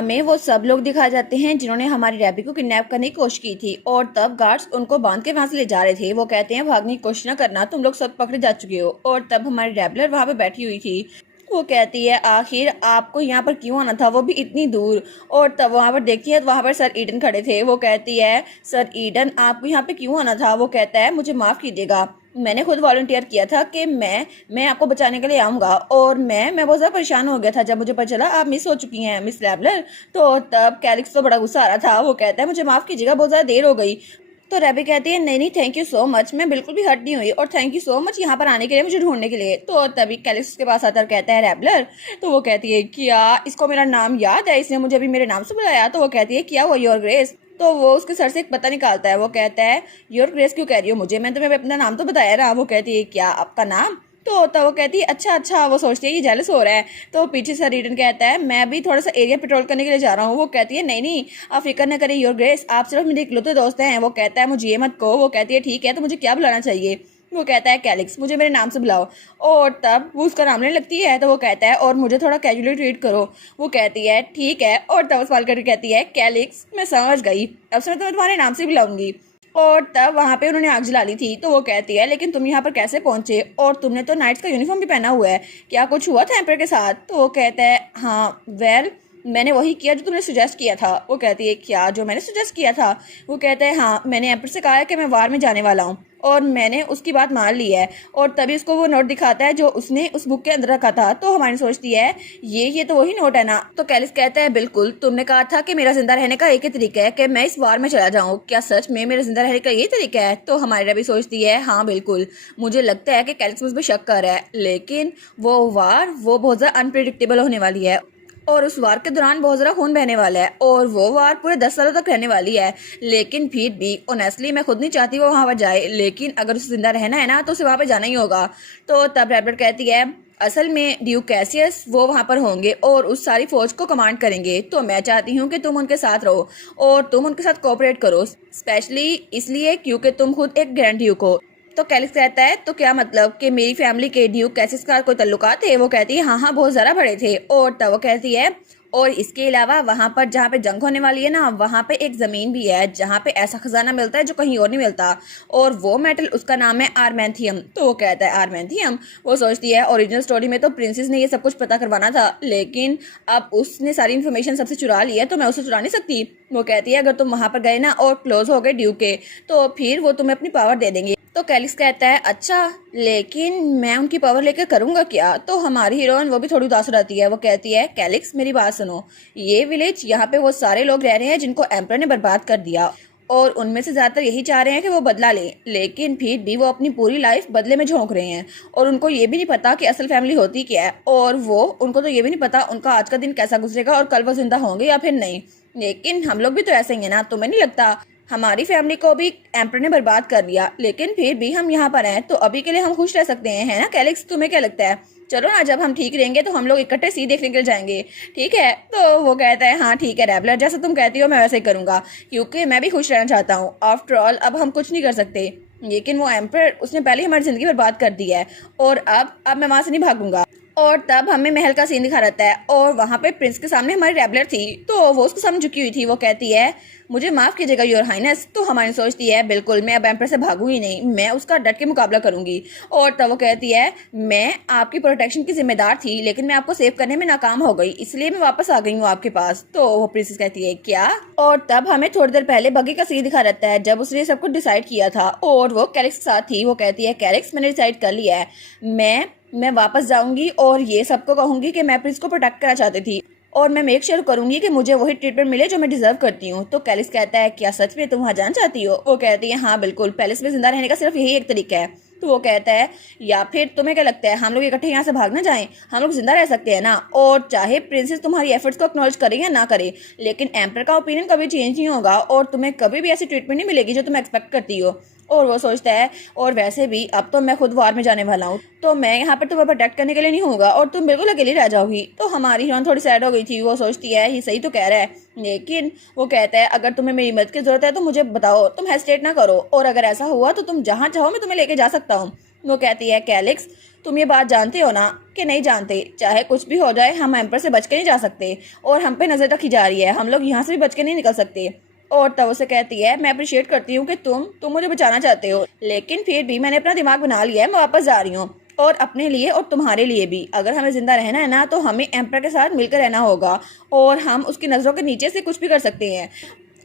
हमें वो सब लोग दिखाए जाते हैं जिन्होंने हमारी रैबी को किडनैप करने की कोशिश की थी और तब गार्ड्स उनको बांध के वहां से ले जा रहे थे। वो कहते हैं भागने की कोशिश न करना, तुम लोग सब पकड़े जा चुके हो। और तब हमारी रैबलर वहां पे बैठी हुई थी। वो कहती है आखिर आपको यहाँ पर क्यों आना था, वो भी इतनी दूर। और तब वहां पर देखती है तो वहां पर सर ईडन खड़े थे। वो कहती है सर ईडन आपको यहाँ पे क्यों आना था। वो कहता है मुझे माफ कीजिएगा, मैंने खुद वॉलंटियर किया था कि मैं आपको बचाने के लिए आऊँगा। और मैं बहुत ज़्यादा परेशान हो गया था जब मुझे पता चला आप मिस हो चुकी हैं मिस रैबलर। तो तब कैलिक्स तो बड़ा गुस्सा आ रहा था। वो कहता है मुझे माफ़ कीजिएगा, बहुत ज़्यादा देर हो गई। तो रैबी कहती है नहीं नहीं, थैंक यू सो मच, मैं बिल्कुल भी हर्ट नहीं हुई और थैंक यू सो मच यहाँ पर आने के लिए, मुझे ढूंढने के लिए। तो तभी कैलिक्स के पास आता कहता है रैबलर। तो वो कहती है क्या इसको मेरा नाम याद है, इसने मुझे अभी मेरे नाम से बुलाया। तो वो कहती है क्या हुआ योर ग्रेस। तो वो उसके सर से एक पता निकालता है। वो कहता है योर ग्रेस क्यों कह रही हो मुझे, मैं तुम्हें अपना नाम तो बताया ना। वो कहती है क्या आपका नाम। तो वो कहती है अच्छा अच्छा। वो सोचती है ये जेलस हो रहा है। तो पीछे से रिटर्न कहता है मैं भी थोड़ा सा एरिया पेट्रोल करने के लिए जा रहा हूँ। वो कहती है नहीं नहीं आप फिक्र न करें योर ग्रेस, आप सिर्फ मेरे इकलौते दोस्त हैं। वो कहता है मुझे ये मत कहो। वो कहती है ठीक है तो मुझे क्या बुलाना चाहिए। वो कहता है कैलिक्स, मुझे मेरे नाम से बुलाओ। और तब वो उसका नाम लेने लगती है। तो वो कहता है और मुझे थोड़ा कैजुअली ट्रीट करो। वो कहती है ठीक है। और तब सवाल करके कहती है कैलिक्स मैं समझ गई, अब से मैं तुम्हारे नाम से बुलाऊंगी। और तब वहां पे उन्होंने आग जला ली थी। तो वो कहती है लेकिन तुम यहाँ पर कैसे पहुंचे, और तुमने तो नाइट्स का यूनिफॉर्म भी पहना हुआ है, क्या कुछ हुआ था एम्पर के साथ। तो वो कहता है हाँ वेल मैंने वही किया जो तुमने सुजेस्ट किया था। वो कहती है क्या जो मैंने सुजेस्ट किया था। वो कहता है हाँ मैंने एम्पर से कहा है कि मैं वार में जाने वाला हूँ और मैंने उसकी बात मान ली है। और तभी उसको वो नोट दिखाता है जो उसने उस बुक के अंदर रखा था। तो हमारी सोचती है ये तो वही नोट है ना। तो कैलिस कहता है बिल्कुल, तुमने कहा था कि मेरा जिंदा रहने का एक ही तरीका है कि मैं इस वार में चला जाऊं, क्या सच में मेरे जिंदा रहने का यही तरीका है। तो हमारी रवि सोचती है हाँ बिल्कुल, मुझे लगता है कि कैलिस मुझ पर शक कर रहा है, लेकिन वो वार वो बहुत ज्यादा अनप्रिडिक्टेबल होने वाली है और उस वार के दौरान बहुत ज़्यादा खून बहने वाला है और वो वार पूरे 10 सालों तक रहने वाली है। लेकिन फिर भी ऑनेस्टली मैं खुद नहीं चाहती वो वहाँ पर जाए, लेकिन अगर उसे जिंदा रहना है ना तो उसे वहाँ पर जाना ही होगा। तो तब रैबलेट कहती है असल में ड्यूक कैसियस वो वहाँ पर होंगे और उस सारी फौज को कमांड करेंगे, तो मैं चाहती हूँ कि तुम उनके साथ रहो और तुम उनके साथ कोऑपरेट करो, स्पेशली इसलिए क्योंकि तुम खुद एक ग्रैंड ड्यूक हो। तो कैलिस कहता है तो क्या मतलब कि मेरी फैमिली के ड्यूक कैसिस का कोई तल्लुकात थे। वो कहती है हाँ बहुत ज़्यादा बड़े थे। और तब वो कहती है और इसके अलावा वहाँ पर जहाँ पे जंग होने वाली है ना, वहाँ पे एक ज़मीन भी है जहाँ पे ऐसा खजाना मिलता है जो कहीं और नहीं मिलता, और वो मेटल उसका नाम है आर्मेंथियम। तो वो कहता है आर्मेंथियम। वो सोचती है ओरिजिनल स्टोरी में तो प्रिंसेस ने ये सब कुछ पता करवाना था, लेकिन अब उसने सारी इन्फॉर्मेशन सबसे चुरा ली है तो मैं उसे चुरा नहीं सकती। वो कहती है अगर तुम वहाँ पर गए ना और क्लोज हो गए ड्यूक के तो फिर वो तुम्हें अपनी पावर दे देंगे। तो कैलिस कहता है अच्छा लेकिन मैं उनकी पावर लेकर करूंगा क्या। तो हमारी हीरोइन वो भी थोड़ी उदास हो जाती है। वो कहती है कैलिक्स मेरी बात सुनो, ये विलेज यहाँ पे वो सारे लोग रह रहे हैं जिनको एम्पर ने बर्बाद कर दिया और उनमें से ज्यादातर यही चाह रहे हैं कि वो बदला ले, लेकिन फिर भी वो अपनी पूरी लाइफ बदले में झोंक रहे हैं और उनको ये भी नहीं पता कि असल फैमिली होती क्या है, और वो उनको तो ये भी नहीं पता उनका आज का दिन कैसा गुजरेगा और कल वो जिंदा होंगे या फिर नहीं। लेकिन हम लोग भी तो ऐसे ही है ना, तुम्हें नहीं लगता हमारी फैमिली को भी एम्पर ने बर्बाद कर दिया, लेकिन फिर भी हम यहाँ पर हैं तो अभी के लिए हम खुश रह सकते हैं, है ना कैलिक्स, तुम्हें क्या लगता है। चलो ना जब हम ठीक रहेंगे तो हम लोग इकट्ठे सी देखने के लिए जाएंगे, ठीक है। तो वो कहता है हाँ ठीक है रैबलर, जैसा तुम कहती हो मैं वैसे ही करूंगा क्योंकि मैं भी खुश रहना चाहता हूँ। आफ्टर ऑल अब हम कुछ नहीं कर सकते, लेकिन वो एम्पर उसने पहले हमारी जिंदगी बर्बाद कर दी है और अब मैं वहां से नहीं भागूंगा। और तब हमें महल का सीन दिखा रहता है और वहाँ पे प्रिंस के सामने हमारी रैबलर थी। तो वो उसके सामने झुकी हुई थी। वो कहती है मुझे माफ कीजिएगा योर हाइनेस। तो हमारी सोचती है बिल्कुल मैं अब एम्पर से भागूंगी नहीं, मैं उसका डट के मुकाबला करूंगी। और तब वो कहती है मैं आपकी प्रोटेक्शन की जिम्मेदार थी लेकिन मैं आपको सेव करने में नाकाम हो गई, इसलिए मैं वापस आ गई हूँ आपके पास। तो वो प्रिंसेस कहती है क्या। और तब हमें थोड़ी देर पहले बगी का सीन दिखा रहता है जब उसने सब कुछ डिसाइड किया था और वो कैरिक्स के साथ थी। वो कहती है कैरिक्स मैंने डिसाइड कर लिया है, मैं वापस जाऊंगी और ये सबको कहूंगी कि मैं प्रिंस को प्रोटेक्ट करना चाहती थी और मैं मेक श्योर करूंगी कि मुझे वही ट्रीटमेंट मिले जो मैं डिजर्व करती हूँ। तो कैलिस कहता है क्या सच में तुम वहाँ जाना चाहती हो। वो कहती है हाँ बिल्कुल, पैलेस में जिंदा रहने का सिर्फ यही एक तरीका है। तो वो कहता है या फिर तुम्हें क्या लगता है हम लोग इकट्ठे यहाँ से भाग ना जाएं, हम लोग जिंदा रह सकते हैं ना। और चाहे प्रिंसेस तुम्हारी एफर्ट्स को एक्नॉलेज करे या ना करे, लेकिन एम्पर का ओपिनियन कभी चेंज नहीं होगा और तुम्हें कभी भी ऐसी ट्रीटमेंट नहीं मिलेगी जो तुम एक्सपेक्ट करती हो। और वो सोचता है और वैसे भी अब तो मैं खुद वार में जाने वाला हूँ तो मैं यहाँ पर तुम्हें प्रोटेक्ट करने के लिए नहीं होगा और तुम बिल्कुल अकेली रह जाओगी। तो हमारी हीरोइन थोड़ी सैड हो गई थी। वो सोचती है ये सही तो कह रहा है, लेकिन वो कहता है अगर तुम्हें मेरी मदद की जरूरत है तो मुझे बताओ, तुम हेजिटेट ना करो और अगर ऐसा हुआ तो तुम जहाँ चाहो मैं तुम्हें लेके जा सकता हूँ। वो कहती है कैलिक्स तुम ये बात जानते हो ना कि नहीं जानते? चाहे कुछ भी हो जाए हम एम्पर से बच के नहीं जा सकते और हम पे नजर रखी जा रही है, हम लोग यहाँ से भी बच के नहीं निकल सकते। और तब उसे कहती है मैं अप्रिशिएट करती हूँ कि तुम मुझे बचाना चाहते हो, लेकिन फिर भी मैंने अपना दिमाग बना लिया है, मैं वापस जा रही हूँ। और अपने लिए और तुम्हारे लिए भी, अगर हमें जिंदा रहना है ना तो हमें एम्पर के साथ मिलकर रहना होगा और हम उसकी नजरों के नीचे से कुछ भी कर सकते हैं।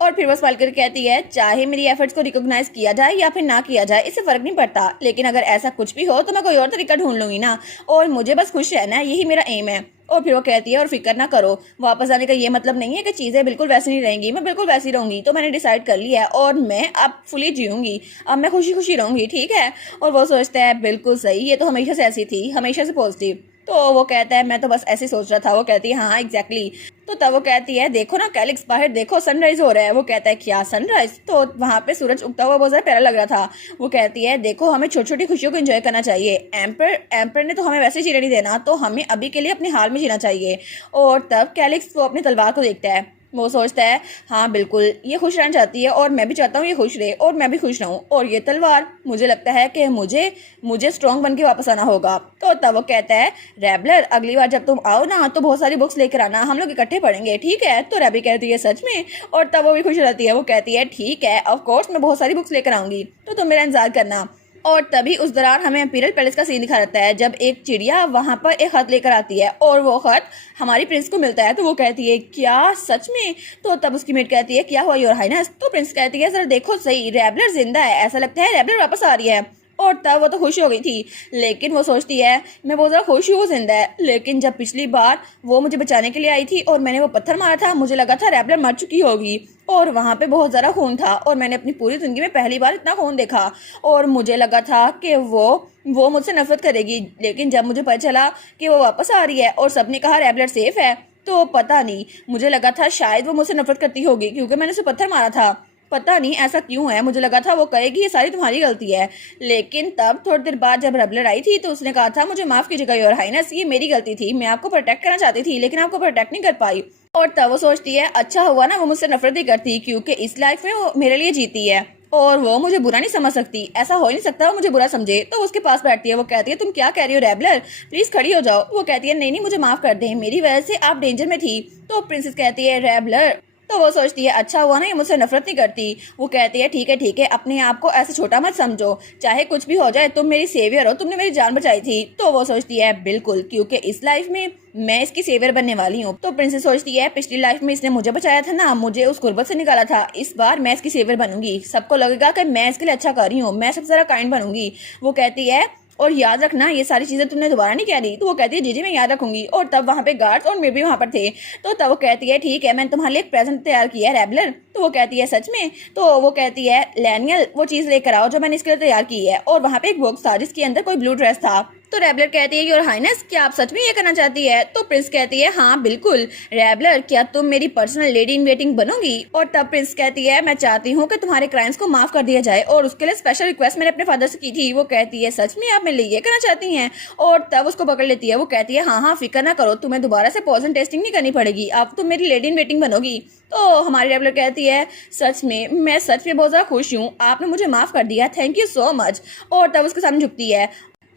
और फिर वो स्माइल करके कहती है चाहे मेरी एफर्ट्स को रिकॉग्नाइज किया जाए या फिर ना किया जाए, इससे फर्क नहीं पड़ता, लेकिन अगर ऐसा कुछ भी हो तो मैं कोई और तरीका ढूंढ लूंगी ना, और मुझे बस खुश रहना है, यही मेरा एम है। और फिर वो कहती है और फिक्र ना करो, वापस आने का ये मतलब नहीं है कि चीजें बिल्कुल वैसी नहीं रहेंगी, मैं बिल्कुल वैसी रहूंगी, तो मैंने डिसाइड कर लिया है और मैं अब फुली जीऊंगी, अब मैं खुशी खुशी रहूंगी, ठीक है। और वो सोचता है बिल्कुल सही, ये तो हमेशा से ऐसी थी, हमेशा से पॉजिटिव। तो वो कहता है मैं तो बस ऐसे ही सोच रहा था। वो कहती है हाँ एग्जैक्टली। तो तब वो कहती है देखो ना कैलिक्स, बाहर देखो सनराइज हो रहा है। वो कहता है क्या सनराइज? तो वहां पे सूरज उगता हुआ बहुत ज्यादा प्यारा लग रहा था। वो कहती है देखो हमें छोटी छोटी खुशियों को एंजॉय करना चाहिए, एम्पर ने तो हमें वैसे जीने नहीं देना, तो हमें अभी के लिए अपने हाल में जीना चाहिए। और तब कैलिक्स वो अपनी तलवार को देखता है, वो सोचता है हाँ बिल्कुल ये खुश रहना चाहती है और मैं भी चाहता हूँ ये खुश रहे और मैं भी खुश रहूँ, और ये तलवार मुझे लगता है कि मुझे स्ट्रॉन्ग बन के वापस आना होगा। तो तब वो कहता है रैबलर अगली बार जब तुम आओ ना तो बहुत सारी बुक्स लेकर आना, हम लोग इकट्ठे पढ़ेंगे, ठीक है। तो रैबी कहती है सच में? और तब वो भी खुश रहती है, वो कहती है ठीक है ऑफ कोर्स मैं बहुत सारी बुक्स लेकर आऊंगी, तो तुम मेरा इंतजार करना। और तभी उस दौरान हमें इंपीरियल पैलेस का सीन दिखा रहता है जब एक चिड़िया वहां पर एक खत लेकर आती है और वो खत हमारी प्रिंस को मिलता है। तो वो कहती है क्या सच में? तो तब उसकी मेट कहती है क्या हुआ योर हाइनेस? तो प्रिंस कहती है जरा देखो सही, रैबलर जिंदा है, ऐसा लगता है रैबलर वापस आ रही है। और तब वो तो खुश हो गई थी, लेकिन वो सोचती है मैं बहुत ज़्यादा खुश हूँ वो जिंदा है, लेकिन जब पिछली बार वो मुझे बचाने के लिए आई थी और मैंने वो पत्थर मारा था, मुझे लगा था रैबलर मर चुकी होगी और वहाँ पे बहुत ज़्यादा खून था और मैंने अपनी पूरी जिंदगी में पहली बार इतना खून देखा और मुझे लगा था कि वो मुझसे नफरत करेगी, लेकिन जब मुझे पता चला कि वो वापस आ रही है और सबने कहा रैबलर सेफ है, तो पता नहीं मुझे लगा था शायद वो मुझसे नफरत करती होगी क्योंकि मैंने उसे पत्थर मारा था, पता नहीं ऐसा क्यों है, मुझे लगा था वो कहेगी ये सारी तुम्हारी गलती है। लेकिन तब थोड़ी देर बाद जब रैबलर आई थी तो उसने कहा था मुझे माफ कीजिएगा योर हाइनेस, ये मेरी गलती थी, मैं आपको प्रोटेक्ट करना चाहती थी लेकिन आपको प्रोटेक्ट नहीं कर पाई। और तब वो सोचती है अच्छा हुआ ना वो मुझसे नफरत ही करती क्योंकि इस लाइफ में वो मेरे लिए जीती है और वो मुझे बुरा नहीं समझ सकती, ऐसा हो ही नहीं सकता वो मुझे बुरा समझे। तो उसके पास बैठती है, वो कहती है तुम क्या कह रही हो रैबलर, प्लीज खड़ी हो जाओ। वो कहती है नहीं नहीं मुझे माफ कर दें, मेरी वजह से आप डेंजर में थी। तो प्रिंसेस कहती है रैबलर, तो वो सोचती है अच्छा हुआ ना ये मुझसे नफरत नहीं करती। वो कहती है ठीक है अपने आप को ऐसे छोटा मत समझो, चाहे कुछ भी हो जाए तुम मेरी सेवियर हो, तुमने मेरी जान बचाई थी। तो वो सोचती है बिल्कुल क्योंकि इस लाइफ में मैं इसकी सेवियर बनने वाली हूँ। तो प्रिंसेस सोचती है पिछली लाइफ में इसने मुझे बचाया था ना, मुझे उस गुर्बत से निकाला था, इस बार मैं इसकी सेवियर बनूंगी, सबको लगेगा कि मैं इसके लिए अच्छा कर रही हूँ, मैं सबसे ज्यादा काइंड बनूंगी। वो कहती है और याद रखना ये सारी चीजें तुमने दोबारा नहीं कह रही। तो वो कहती है जी जी मैं याद रखूंगी। और तब वहां पे गार्ड्स और मैं भी वहां पर थे। तो तब वो कहती है ठीक है मैंने तुम्हारे लिए एक प्रेजेंट तैयार किया है रैबलर। तो वो कहती है सच में? तो वो कहती है लैनियल वो चीज लेकर आओ जो मैंने इसके लिए तैयार की है। और वहां पे एक बॉक्स था जिसके अंदर कोई ब्लू ड्रेस था। तो रैबलर कहती है योर हाइनेस क्या आप सच में ये करना चाहती है? तो प्रिंस कहती है हाँ बिल्कुल। रैबलर क्या तुम मेरी पर्सनल लेडी इन वेटिंग बनोगी? और तब प्रिंस कहती है मैं चाहती हूँ कि तुम्हारे क्राइम्स को माफ कर दिया जाए और उसके लिए स्पेशल रिक्वेस्ट मैंने अपने फादर से की थी। वो कहती है सच में आप मेरे लिए ये करना चाहती हैं? और तब उसको पकड़ लेती है। वो कहती है हाँ फिक्र ना करो, तुम्हें दोबारा से पॉइजन टेस्टिंग नहीं करनी पड़ेगी, अब तुम मेरी लेडी इन वेटिंग बनोगी। तो हमारी रैबलर कहती है सच में मैं सच में बहुत ज्यादा खुश हूँ, आपने मुझे माफ कर दिया, थैंक यू सो मच। और तब उसके सामने झुकती है।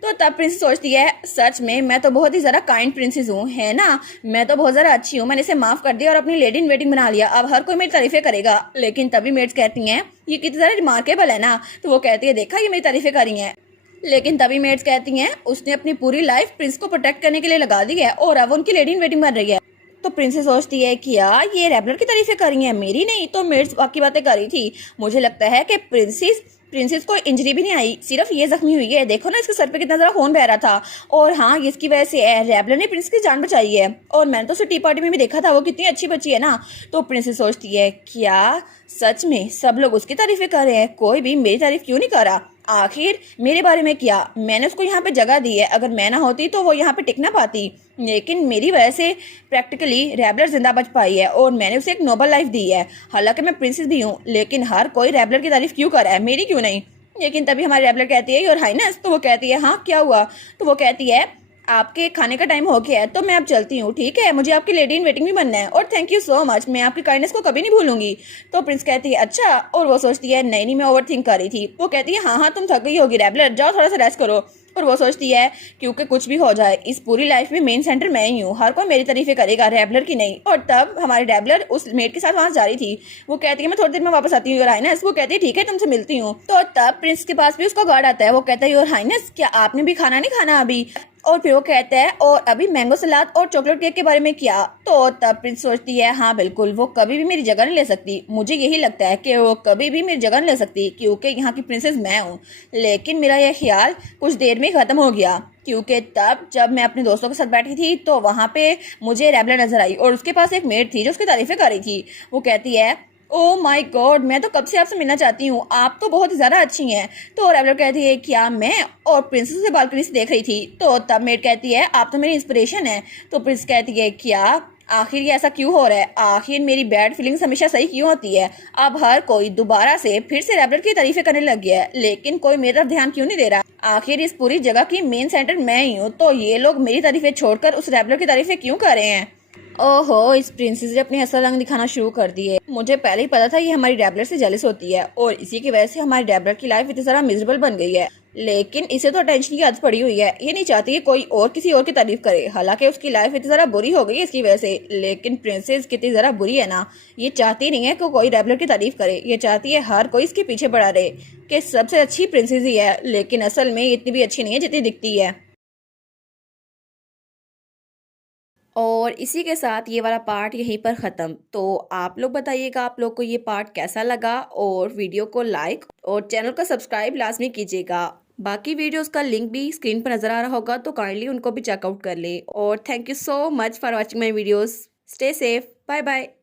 तो तब प्रिंसेस सोचती है सच में मैं तो बहुत ही ज्यादा काइंड प्रिंसेस हूँ, है ना, मैं तो बहुत ज्यादा अच्छी हूँ, मैंने इसे माफ कर दिया और अपनी लेडी इन वेटिंग बना लिया, अब हर कोई मेरी तारीफें करेगा। लेकिन तभी मेड्स कहती हैं ये कितनी ज्यादा रिमार्केबल है ना। तो वो कहती है देखा ये मेरी तारीफें कर रही हैं। लेकिन तभी मेड्स कहती हैं उसने अपनी पूरी लाइफ प्रिंस को प्रोटेक्ट करने के लिए लगा दी है और अब उनकी लेडी इन वेटिंग बन रही है। तो प्रिंसेस सोचती है कि यार ये रैबलर की तारीफें कर रही हैं, मेरी नहीं। तो मेड्स बाकी बातें कर रही थी। मुझे लगता है कि प्रिंसेस को इंजरी भी नहीं आई, सिर्फ ये जख्मी हुई है, देखो ना इसके सर पे कितना ज़्यादा खून बह रहा था। और हाँ इसकी वजह से रैबलर ने प्रिंसेस की जान बचाई है और मैंने तो उसे टी पार्टी में भी देखा था, वो कितनी अच्छी बच्ची है ना। तो प्रिंसेस सोचती है क्या सच में सब लोग उसकी तारीफें कर रहे हैं, कोई भी मेरी तारीफ क्यों नहीं कर रहा? आखिर मेरे बारे में क्या, मैंने उसको यहाँ पे जगह दी है, अगर मैं ना होती तो वो यहाँ पे टिक ना पाती, लेकिन मेरी वजह से प्रैक्टिकली रैबलर जिंदा बच पाई है और मैंने उसे एक नोबल लाइफ दी है। हालांकि मैं प्रिंसेस भी हूँ, लेकिन हर कोई रैबलर की तारीफ क्यों कर रहा है, मेरी क्यों नहीं? लेकिन तभी हमारी रैबलर कहती है योर हाइनेस। तो वो कहती है हाँ क्या हुआ? तो वो कहती है आपके खाने का टाइम हो गया है तो मैं अब चलती हूँ, ठीक है, मुझे आपकी लेडी इन वेटिंग भी बनना है और थैंक यू सो मच, मैं आपकी काइंडनेस को कभी नहीं भूलूंगी। तो प्रिंस कहती है अच्छा। और वो सोचती है नहीं मैं ओवर थिंक कर रही थी। वो कहती है हाँ तुम थक गई होगी रैबलर, जाओ थोड़ा सा रेस्ट करो। और वो सोचती है क्योंकि कुछ भी हो जाए इस पूरी लाइफ में मेन सेंटर मैं ही हूँ, हर कोई मेरी तारीफें करेगा, रेबलर की नहीं। और तब हमारी रेबलर उस मेड के साथ वहाँ जा रही थी। वो कहती है मैं थोड़ी देर में वापस आती हूँ योर हाइनेस। वो कहती है ठीक है तुमसे मिलती हूँ। तो तब प्रिंस के पास भी उसका गार्ड आता है। वो कहता है योर हाइनेस क्या आपने भी खाना नहीं खाना अभी? और फिर वो कहता है और अभी मैंगो सलाद और चॉकलेट केक के बारे में क्या? तो तब प्रिंस सोचती है हाँ बिल्कुल, वो कभी भी मेरी जगह नहीं ले सकती। मुझे यही लगता है कि वो कभी भी मेरी जगह नहीं ले सकती क्योंकि यहाँ की प्रिंसेस मैं हूँ। लेकिन मेरा यह ख्याल कुछ देर में ख़त्म हो गया क्योंकि तब जब मैं अपने दोस्तों के साथ बैठी थी तो वहाँ पे मुझे रेबलर नजर आई और उसके पास एक मेड थी जो उसकी तारीफें कर रही थी। वो कहती है ओह माय गॉड, मैं तो कब से आपसे मिलना चाहती हूँ, आप तो बहुत ज़्यादा अच्छी हैं। तो रेबलर कहती है क्या मैं? और प्रिंसेस से बालकनी से देख रही थी। तो तब मेड कहती है आप तो मेरी इंस्पिरेशन है। तो प्रिंस कहती है क्या? आखिर ये ऐसा क्यों हो रहा है? आखिर मेरी बैड फीलिंग्स हमेशा सही क्यों होती है? अब हर कोई दोबारा से फिर से रेबलर की तारीफें करने लग गया है, लेकिन कोई मेरी तरफ ध्यान क्यों नहीं दे रहा? आखिर इस पूरी जगह की मेन सेंटर मैं ही हूँ, तो ये लोग मेरी तारीफें छोड़कर उस रेबलर की तारीफें क्यों कर रहे हैं? ओहो, इस प्रिंसेस ने अपने असल रंग दिखाना शुरू कर दिए। मुझे पहले ही पता था ये हमारी डेबलर से जेलस होती है और इसी की वजह से हमारी डेबलर की लाइफ इतनी ज़्यादा मिजरेबल बन गई है। लेकिन इसे तो टेंशन की आदत पड़ी हुई है, ये नहीं चाहती कि कोई और किसी और की तारीफ करे। हालांकि उसकी लाइफ इतनी ज़्यादा बुरी हो गई है इसकी वजह से, लेकिन प्रिंसेस कितनी ज़्यादा बुरी है ना, ये चाहती नहीं है कि कोई डेबलर की तारीफ करे। ये चाहती है हर कोई इसके पीछे पड़ा रहे कि सबसे अच्छी प्रिंसेस ही है, लेकिन असल में इतनी भी अच्छी नहीं है जितनी दिखती है। और इसी के साथ ये वाला पार्ट यहीं पर ख़त्म। तो आप लोग बताइएगा आप लोग को ये पार्ट कैसा लगा, और वीडियो को लाइक और चैनल को सब्सक्राइब लाजमी कीजिएगा। बाकी वीडियोस का लिंक भी स्क्रीन पर नज़र आ रहा होगा तो काइंडली उनको भी चेकआउट कर ले। और thank you so much for watching my videos. Stay safe, bye bye.